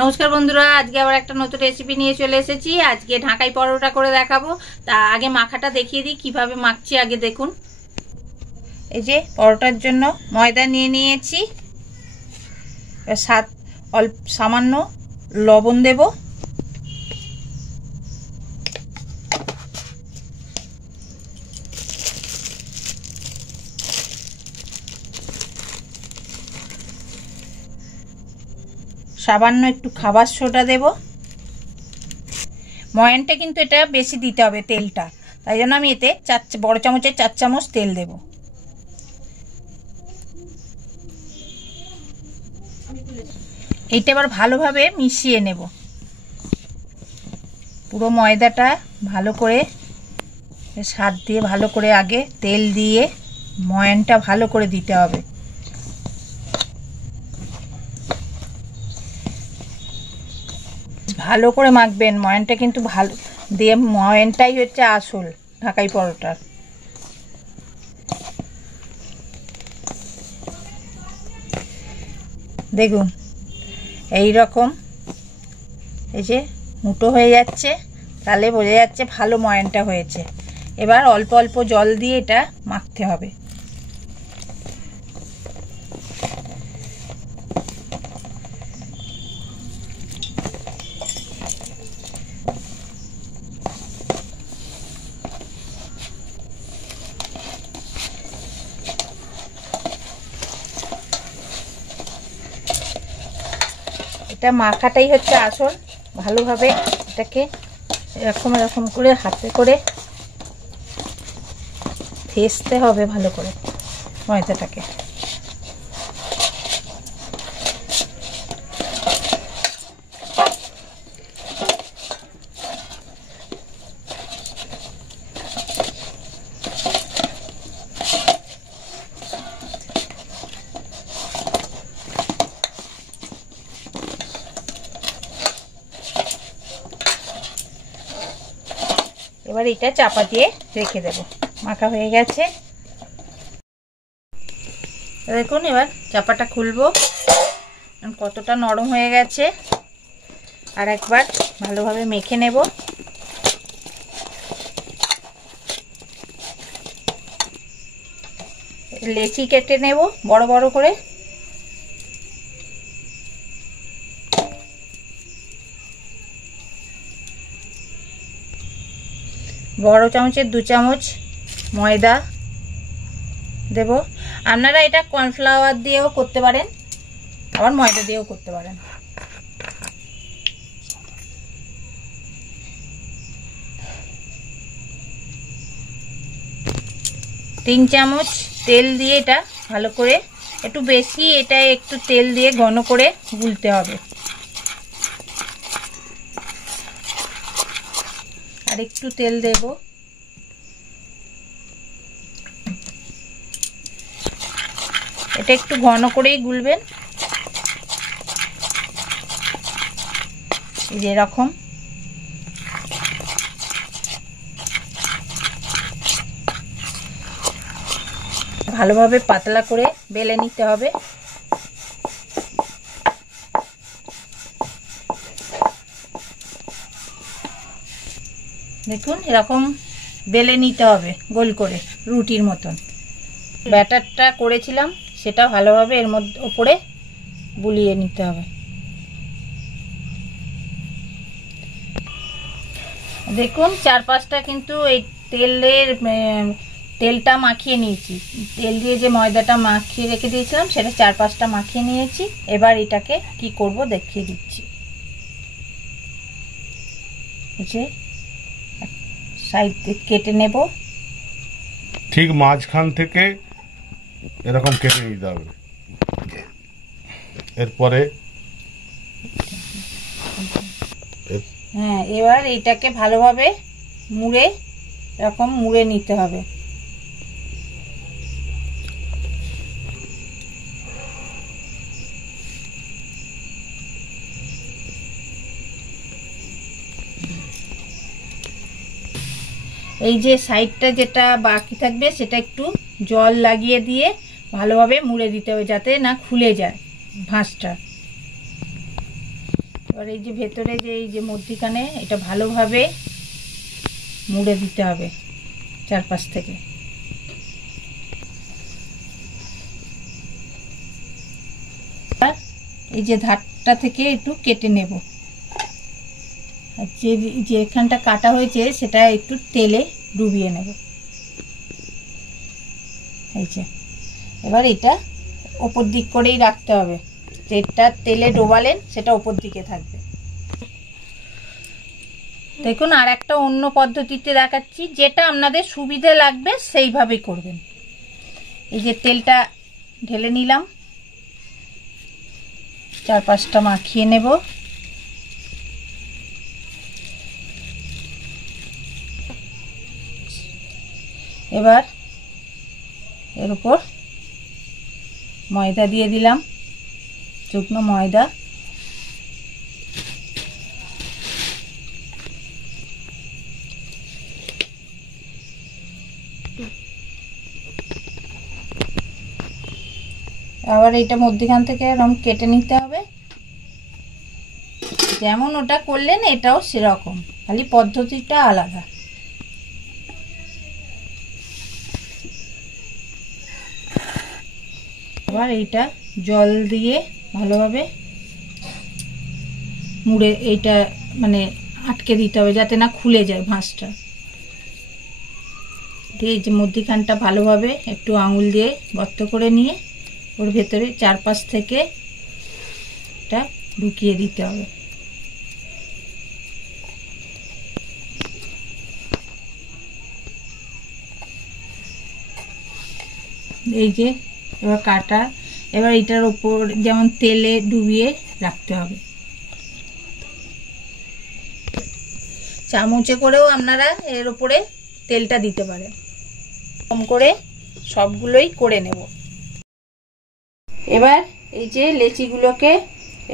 নমস্কার বন্ধুরা, আজকে আবার একটা নতুন রেসিপি নিয়ে চলে এসেছি। আজকে ঢাকাই পরোটা করে দেখাবো। তা আগে মাখাটা দেখিয়ে দিই কিভাবে মাখছি। আগে দেখুন, এই যে পরোটার জন্য ময়দা নিয়ে নিয়েছি, অল্প সামান্য লবণ দেব, সামান্য একটু খাবার সোডা দেব। ময়ানটা কিন্তু এটা বেশি দিতে হবে তেলটা, তাই জন্য আমি এতে বড় চামচের 4 চামচ তেল দেব। এইটা এবার ভালোভাবে মিশিয়ে নেব। পুরো ময়দাটা ভালো করে হাত দিয়ে ভালো করে আগে তেল দিয়ে ময়ানটা ভালো করে দিতে হবে। ভালো করে মাখবেন, ময়ানটা কিন্তু ভালো দিয়ে, ময়ানটাই হচ্ছে আসল ঢাকাই পরোটার। দেখুন এই রকম, এই যে মুঠো হয়ে যাচ্ছে, তাহলে বোঝা যাচ্ছে ভালো ময়ানটা হয়েছে। এবার অল্প অল্প জল দিয়ে এটা মাখতে হবে। এটা মাখাটাই হচ্ছে আসল। ভালোভাবে এটাকে এরকম এরকম করে হাতে করে থেসতে হবে ভালো করে ময়দাটাকে। এবার এটা চাপা দিয়ে রেখে দেব। মাখা হয়ে গেছে, দেখুন এবার চাপাটা খুলবো, কতটা নরম হয়ে গেছে। আর একবার ভালোভাবে মেখে নেব। লেচি কেটে নেব বড় বড় করে। বড় চামচের 2 চামচ ময়দা দেব। আপনারা এটা কর্নফ্লাওয়ার দিয়েও করতে পারেন, আবার ময়দা দিয়েও করতে পারেন। তিন চামচ তেল দিয়ে এটা ভালো করে, একটু বেশি এটা একটু তেল দিয়ে ঘন করে গুলতে হবে। আর একটু তেল দেব। এটা একটু ঘন করেই গুলবেন, যেরকম। ভালোভাবে পাতলা করে বেলে নিতে হবে। দেখুন এরকম বেলে নিতে হবে গোল করে, রুটির মতন। ব্যাটারটা করেছিলাম সেটা ভালোভাবে এর মধ্যে উপরে বুলিয়ে নিতে হবে। দেখুন 4-5টা কিন্তু এই তেলটা মাখিয়ে নিয়েছি। তেল দিয়ে যে ময়দাটা মাখিয়ে রেখে দিয়েছিলাম সেটা 4-5টা মাখিয়ে নিয়েছি। এবার এটাকে কি করব দেখিয়ে দিচ্ছি। যে সাইড কেটে নেব, ঠিক মাঝখান থেকে এরকম কেটে নিতে হবে। এরপরে হ্যাঁ, এবার এইটাকে ভালোভাবে মুড়ে এরকম মুড়ে নিতে হবে। এই যে সাইডটা যেটা বাকি থাকবে সেটা একটু জল লাগিয়ে দিয়ে ভালোভাবে মুড়ে দিতে হবে, যাতে না খুলে যায় ভাঁজটা। এবার এই যে ভেতরে যে এই যে মধ্যিখানে এটা ভালোভাবে মুড়ে দিতে হবে চারপাশ থেকে। এই যে ধারটা থেকে একটু কেটে নেব, আর যেখানটা কাটা হয়েছে সেটা একটু তেলে ডুবিয়ে নেব। এই যে এবার এটা ওপর দিক করেই রাখতে হবে, যেটা তেলে ডোবালেন সেটা ওপর দিকে থাকবে। দেখুন আর একটা অন্য পদ্ধতিতে দেখাচ্ছি, যেটা আপনাদের সুবিধে লাগবে সেইভাবে করবেন। এই যে তেলটা ঢেলে নিলাম, চারপাশটা মাখিয়ে নেব। এবার এর উপর ময়দা দিয়ে দিলাম, শুকনো ময়দা। আবার এইটা মধ্যখান থেকে এরকম কেটে নিতে হবে, যেমন ওটা করলেন এটাও সেরকম, খালি পদ্ধতিটা আলাদা। আবার এইটা জল দিয়ে ভালোভাবে মুড়ে এইটা মানে আটকে দিতে হবে যাতে না খুলে যায় ভাঁজটা। দিয়ে এই যে মধ্যিখানটা ভালোভাবে একটু আঙুল দিয়ে গর্ত করে নিয়ে ওর ভেতরে চারপাশ থেকে এটা ঢুকিয়ে দিতে হবে। এই যে এবার কাটা, এবার এটার উপর যেমন তেলে ডুবিয়ে রাখতে হবে। চামচে করেও আপনারা এর উপরে তেলটা দিতে পারেন। কম করে সবগুলোই করে নেব। এবার এই যে লেচিগুলোকে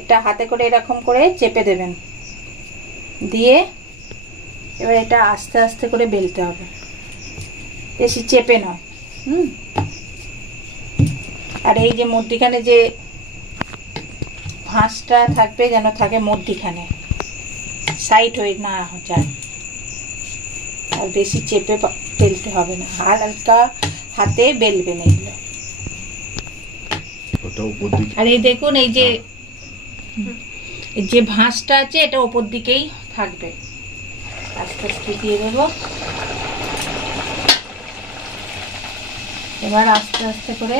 এটা হাতে করে এরকম করে চেপে দেবেন, দিয়ে এবার এটা আস্তে আস্তে করে বেলতে হবে, বেশি চেপে নয়। আর এই যে মধ্যিখানে যে ভাঁজটা থাকবে যেন থাকে মধ্যিখানে, সাইড হয়ে না যায়, আর বেশি চেপে বেলতে হবে না, হালকা হাতে বেলবেন এগুলো। আর এই দেখুন এই যে ভাঁজটা আছে এটা ওপর দিকেই থাকবে। আস্তে আস্তে দিয়ে দেবো। এবার আস্তে আস্তে করে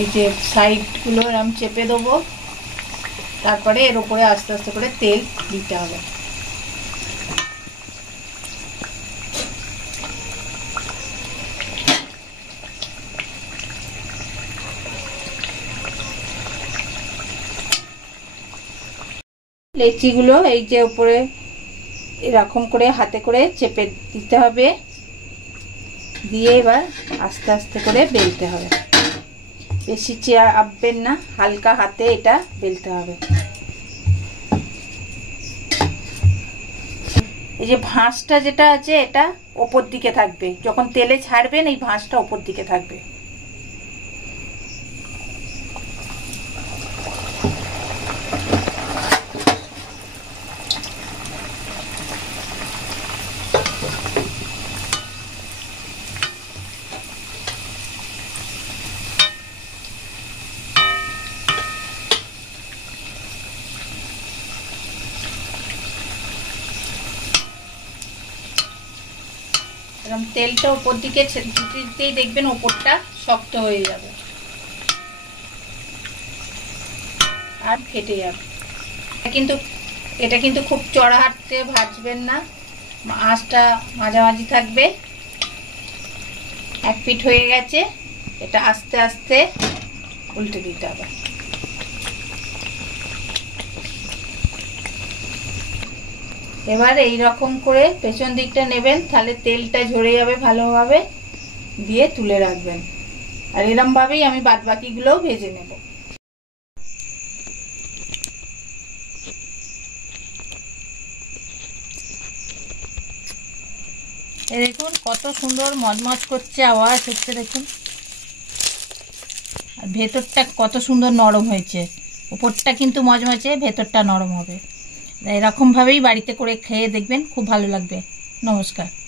এই যে সাইডগুলো এরকম চেপে দেবো, তারপরে এর উপরে আস্তে আস্তে করে তেল দিতে হবে। লেচিগুলো এই যে উপরে এরকম করে হাতে করে চেপে দিতে হবে, দিয়ে এবার আস্তে আস্তে করে বেলতে হবে। বেশি চাপবেন না, হালকা হাতে এটা বেলতে হবে। এই যে ভাঁজটা যেটা আছে এটা ওপর দিকে থাকবে, যখন তেলে ছাড়বেন এই ভাঁজটা ওপর দিকে থাকবে। এরকম তেলটা উপর দিকে দিতেই দেখবেন উপরটা শক্ত হয়ে যাবে আর ফেটে যাবে। এটা কিন্তু খুব চড়া হাতে ভাজবেন না, আঁচটা মাঝামাঝি থাকবে। এক পিঠ হয়ে গেছে, এটা আস্তে আস্তে উল্টে দিতে হবে। এবার এই রকম করে পেছন দিকটা নেবেন, তাহলে তেলটা ঝরে যাবে ভালোভাবে, দিয়ে তুলে রাখবেন। আর এরকম ভাবেই আমি বাদ বাকিগুলোও ভেজে নেব। দেখুন কত সুন্দর মচমচ করছে, আওয়াজ হচ্ছে দেখুন। আর ভেতরটা কত সুন্দর নরম হয়েছে, উপরটা কিন্তু মচমচে, ভেতরটা নরম হবে। এরকমভাবেই বাড়িতে করে খেয়ে দেখবেন, খুব ভালো লাগবে। নমস্কার।